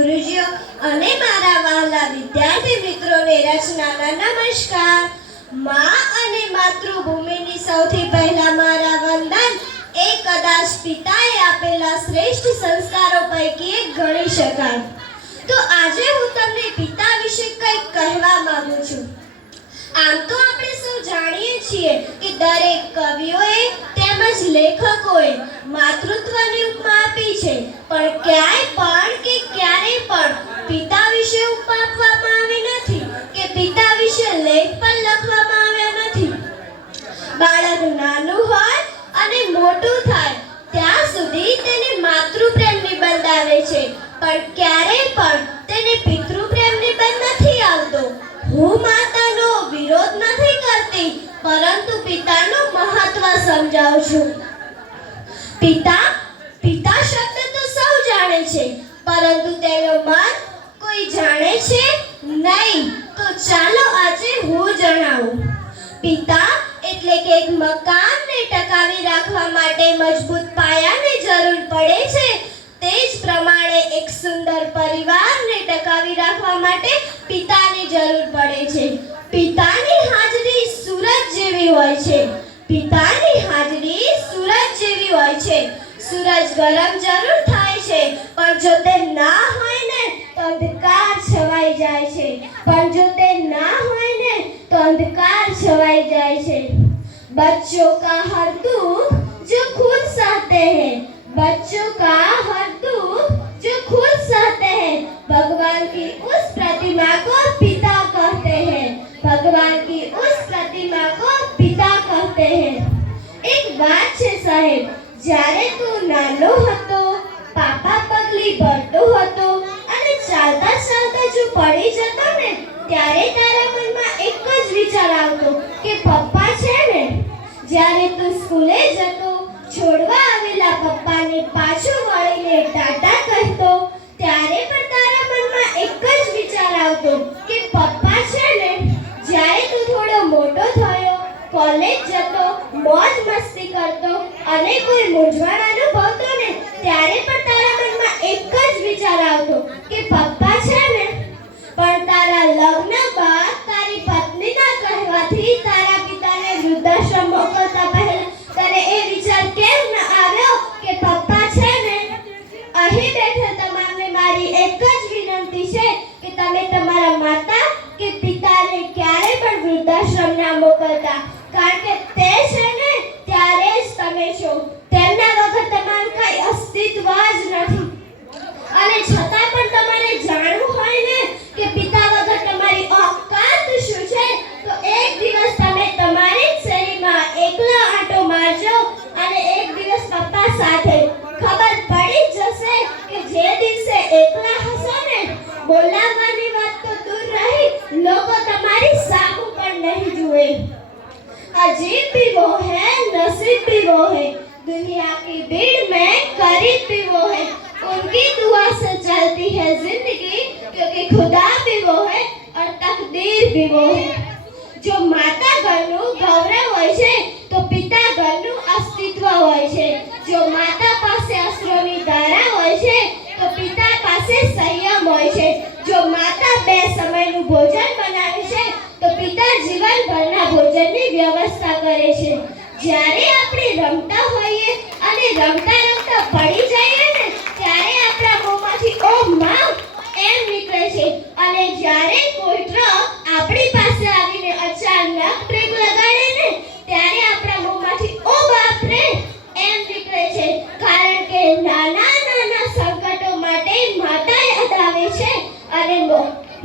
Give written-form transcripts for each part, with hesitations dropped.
ગુરુજીઓ અને મારા વહાલા વિદ્યાર્થી મિત્રોને રચનાના નમસ્કાર. માં અને માતૃભૂમિની સૌથી પહેલા મારા વંદન એ કદાચ પિતાએ આપેલા શ્રેષ્ઠ સંસ્કારો પૈકી એક ગણી શકાય. તો આજે હું તમને પિતા વિશે કંઈક કહેવા માંગુ છું. આમ તો આપણે સૌ જાણીએ છીએ કે દરેક કવિઓએ તેમજ લેખકોએ માતૃત્વની ઉપમા આપી છે, પણ ક્યારેય પણ પિતા વિશે ઉપમા આપવામાં આવી નથી કે પિતા વિશે લેખ પણ લખવામાં આવ્યા નથી. બાળક નાનું હોય અને મોટું થાય ત્યાં સુધી તેને માતૃપ્રેમ નિબંધ આવે છે, પણ ક્યારેય પણ તેને પિતૃપ્રેમ નિબંધ નથી આવતો. હું માતાનો વિરોધ નથી કરતી, પરંતુ પિતાનું મહત્વ સમજાવું છું. પિતા શબ્દ તો સૌ જાણે છે, પરંતુ તેનો મન કોઈ જાણે છે નહીં. તો ચાલો આજે હું જણાવું. પિતા એટલે કે એક મકાનને ટકાવી રાખવા માટે મજબૂત પાયાની જરૂર પડે છે, તે જ પ્રમાણે એક સુંદર પરિવારને ટકાવી રાખવા માટે પિતાની જરૂર પડે છે. પિતાની હાજરી સૂરજ જેવી હોય છે. પિતાની હાજરી સૂરજ જેવી હોય છે. સૂરજ ગરમ જરૂર થાય છે, પણ જો તે ના હોય ને તો અંધકાર છવાઈ જાય છે. बच्चों का हर दुख जो खुद सहते हैं, भगवान की उस प्रतिमा को पिता कहते हैं. एक बात છે સાહેબ, જ્યારે તું નાનો હતો, પાપા પગલી ભરતો હતો અને ચાલતા ચાલતા જો પડી જતો ને, ત્યારે તારા મનમાં એક જ વિચાર આવતો કે પપ્પા છે ને. જ્યારે તું સ્કૂલે જતો, છોડવા આવેલા પપ્પાને પાછો વળીને ટાટા કહેતો, ત્યારે પણ તારા મનમાં એક જ વિચાર આવતો કે પપ્પા છે ને. જ્યારે તું થોડો મોટો થયો, કોલેજ જતો, મોજ મસ્તી કરતો અને કોઈ મૂંઝવણ અનુભવતો ને, ત્યારે પણ તારા મનમાં એક જ વિચાર આવતો કે પપ્પા છે ને. પણ તારા લગ્ન બાદ તારી પત્નીના કહેવાથી તારા પિતાને વૃદ્ધાશ્રમ મોકલતા પહેલા તને એ વિચાર કેમ ન આવ્યો કે પપ્પા છે ને? અહીં બેઠા તમામને મારી એક જ વિનંતી છે કે તમે તમારા માતા કે પિતાને ક્યારે પણ વૃદ્ધાશ્રમ ના મોકલતા, કારણ કે તે છે ને ત્યારે જ તમે છો. તેમના વગર તમારું કઈ અસ્તિત્વ જ નથી. અને છતાં પણ તમારે જાણવું હોય ને કે પિતા વગર તમારી ઓકાત શું છે, તો એક દિવસ તમે તમારી જ શેરીમાં એકલા આંટો મારજો અને એક દિવસ પપ્પા સાથે. ખબર પડી જશે કે જે દિવસે એકલા હશો ને, બોલાવવાની વાત તો દૂર રહી, લોકો તમારી સામું પણ નહીં જુએ. अजीब भी वो है, नसीब भी वो है, दुनिया की भीड़ में करीब भी वो है, उनकी दुआ से चलती है जिंदगी, क्योंकि खुदा भी वो है और तकदीर भी वो है. जो माता ઘરનું ગૌરવ હોય છે, તો પિતા ઘરનું અસ્તિત્વ હોય છે. જો માતા પાસે અશ્રુની ધારા હોય છે, તો પિતા પાસે સંયમ હોય છે. જો માતા બે સમયનું ભોજન બનાવે છે, તો પિતા જીવનભરના ભોજનની વ્યવસ્થા કરે છે. જ્યારે આપણે રમતા હોઈએ અને રમતા રમતા પડી જઈએ ને, ત્યારે આપણા મોંમાંથી ઓ માં એમ નીકળે છે. અને જ્યારે કોઈ ટ્રક આપણી પાસે આવીને અચાનક બ્રેક લગાડે ને, ત્યારે આપણા મોંમાંથી ઓ બાપ રે એમ નીકળે છે. કારણ કે નાના નાના સંકટો માટે માતા યાદ આવે છે અને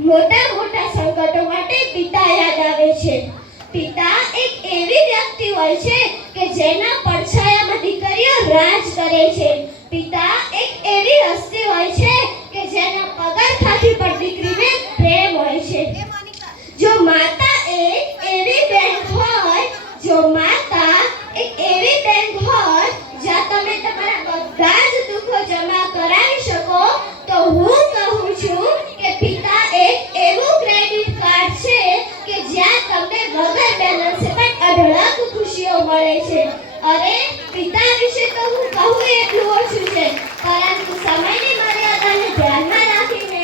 મોટા મોટા સંકટો માટે પિતા યાદ આવે છે. પિતા એક એવી વ્યક્તિ હોય છે કે જેના પડછાયામાં દીકરીઓ રાજ કરે છે. પિતા એક એવી હસ્તી હોય છે કે જેના પગરખાથી પણ દીકરીને પ્રેમ હોય છે. જો માતા એક એવી બેંક હોય, જ્યાં તમે તમારા બધા જ દુઃખો જમા કરાવી શકો, તો હું કહું છું કે પિતા એક એવું ક્રેડિટ કાર્ડ છે કે જ્યાં તમને વગર બેલેન્સે પણ અઢળક ખુશીઓ મળે છે. અરે પિતા વિશે તો હું કહું એટલું ઓછું છે, પરંતુ સમયની મર્યાદાને ધ્યાનમાં રાખીને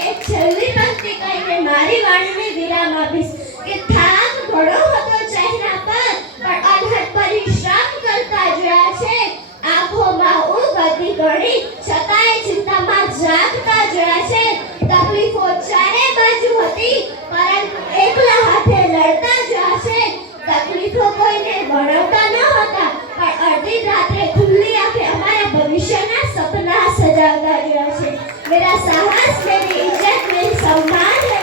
ઘણી છતાંય ચિંતામાં જાગતા જોયા છે. તકલીફો ચારે બાજુ હતી પરંતુ એકલા હાથે લડતા જોયા છે. તકલીફો કોઈને ભણાવતા ન હતા પણ અડધી રાત્રે ખુલ્લી આંખે અમારા ભવિષ્યના સપના સજાવતા રહ્યા છે. मेरा साहस मेरी इज्जत मेरी सम्मान है.